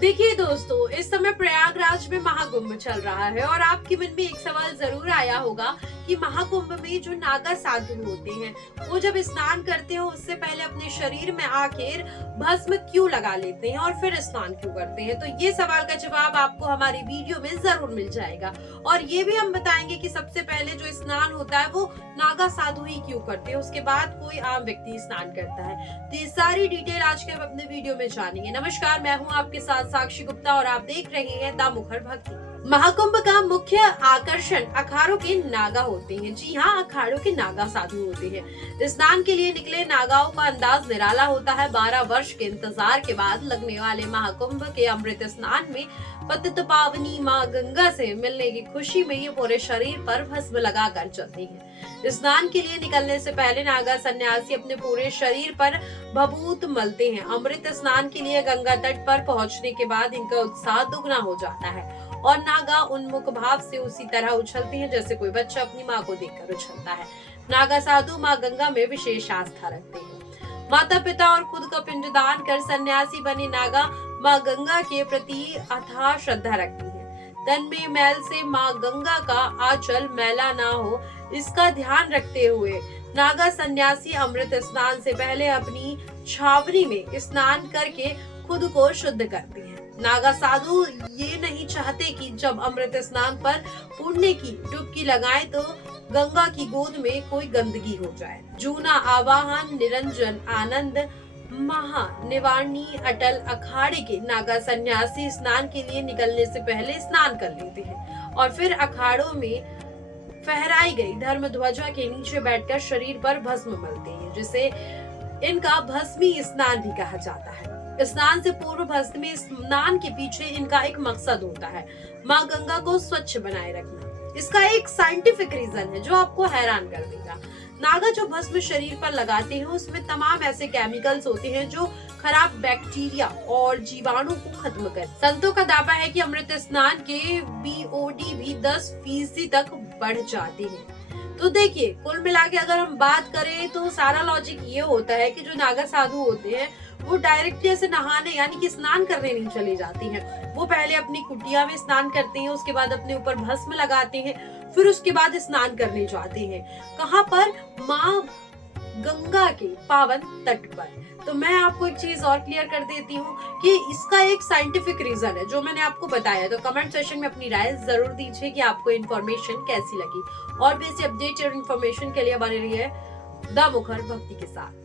देखिए दोस्तों, इस समय प्रयागराज में महाकुंभ चल रहा है और आपके मन में एक सवाल जरूर आया होगा कि महाकुंभ में जो नागा साधु होते हैं वो जब स्नान करते हैं उससे पहले अपने शरीर में आखिर भस्म क्यों लगा लेते हैं और फिर स्नान क्यों करते हैं। तो ये सवाल का जवाब आपको हमारी वीडियो में जरूर मिल जाएगा और ये भी हम बताएंगे कि सबसे पहले जो स्नान होता है वो नागा साधु ही क्यों करते हैं, उसके बाद कोई आम व्यक्ति स्नान करता है। तो ये सारी डिटेल आज के हम अपने वीडियो में जानेंगे। नमस्कार, मैं हूँ आपके साथ साक्षी गुप्ता और आप देख रहे हैं द मुखर भक्ति। महाकुंभ का मुख्य आकर्षण अखाड़ों के नागा होते हैं। जी हाँ, अखाड़ों के नागा साधु होते हैं। स्नान के लिए निकले नागाओं का अंदाज निराला होता है। 12 वर्ष के इंतजार के बाद लगने वाले महाकुंभ के अमृत स्नान में पतित पावनी माँ गंगा से मिलने की खुशी में ये पूरे शरीर पर भस्म लगा कर चलती है। स्नान के लिए निकलने से पहले नागा सन्यासी अपने पूरे शरीर पर भभूत मलते हैं। अमृत स्नान के लिए गंगा तट पर पहुंचने के बाद इनका उत्साह दुगना हो जाता है और नागा उन्मुख भाव से उसी तरह उछलते हैं जैसे कोई बच्चा अपनी माँ को देखकर उछलता है। नागा साधु माँ गंगा में विशेष आस्था रखते हैं। माता पिता और खुद का पिंडदान कर सन्यासी बने नागा माँ गंगा के प्रति अथाह श्रद्धा रखती है। तन में मैल से माँ गंगा का आंचल मैला ना हो, इसका ध्यान रखते हुए नागा सन्यासी अमृत स्नान से पहले अपनी छावनी में स्नान करके खुद को शुद्ध करते हैं। नागा साधु ये नहीं चाहते कि जब अमृत स्नान पर पुण्य की डुबकी लगाए तो गंगा की गोद में कोई गंदगी हो जाए। जूना आवाहन निरंजन आनंद महा निवारणी अटल अखाड़े के नागा सन्यासी स्नान के लिए निकलने से पहले स्नान कर लेते हैं और फिर अखाड़ों में फहराई गई धर्म ध्वजा के नीचे बैठकर शरीर पर भस्म मलते हैं, जिसे इनका भस्मी स्नान भी कहा जाता है। स्नान से पूर्व भस्मी स्नान के पीछे इनका एक मकसद होता है, माँ गंगा को स्वच्छ बनाए रखना। इसका एक साइंटिफिक रीजन है जो आपको हैरान कर देगा। नागा जो भस्म शरीर पर लगाते हैं उसमें तमाम ऐसे केमिकल्स होते हैं जो खराब बैक्टीरिया और जीवाणु को खत्म कर। संतों का दावा है कि अमृत स्नान के BOD भी 10% तक बढ़ जाते हैं। तो देखिए, कुल मिला के अगर हम बात करें तो सारा लॉजिक ये होता है कि जो नागा साधु होते हैं वो डायरेक्टली ऐसे नहाने यानी कि स्नान करने नहीं चले जाती हैं। वो पहले अपनी कुटिया में स्नान करते हैं, उसके बाद अपने ऊपर भस्म लगाते हैं, फिर उसके बाद स्नान करने जाते हैं। कहाँ पर? माँ गंगा के पावन तट पर। तो मैं आपको एक चीज और क्लियर कर देती हूँ कि इसका एक साइंटिफिक रीजन है जो मैंने आपको बताया। तो कमेंट सेक्शन में अपनी राय जरूर दीजिए कि आपको इन्फॉर्मेशन कैसी लगी और भी ऐसे अपडेटेड इन्फॉर्मेशन के लिए बने रहिए द मुखर भक्ति के साथ।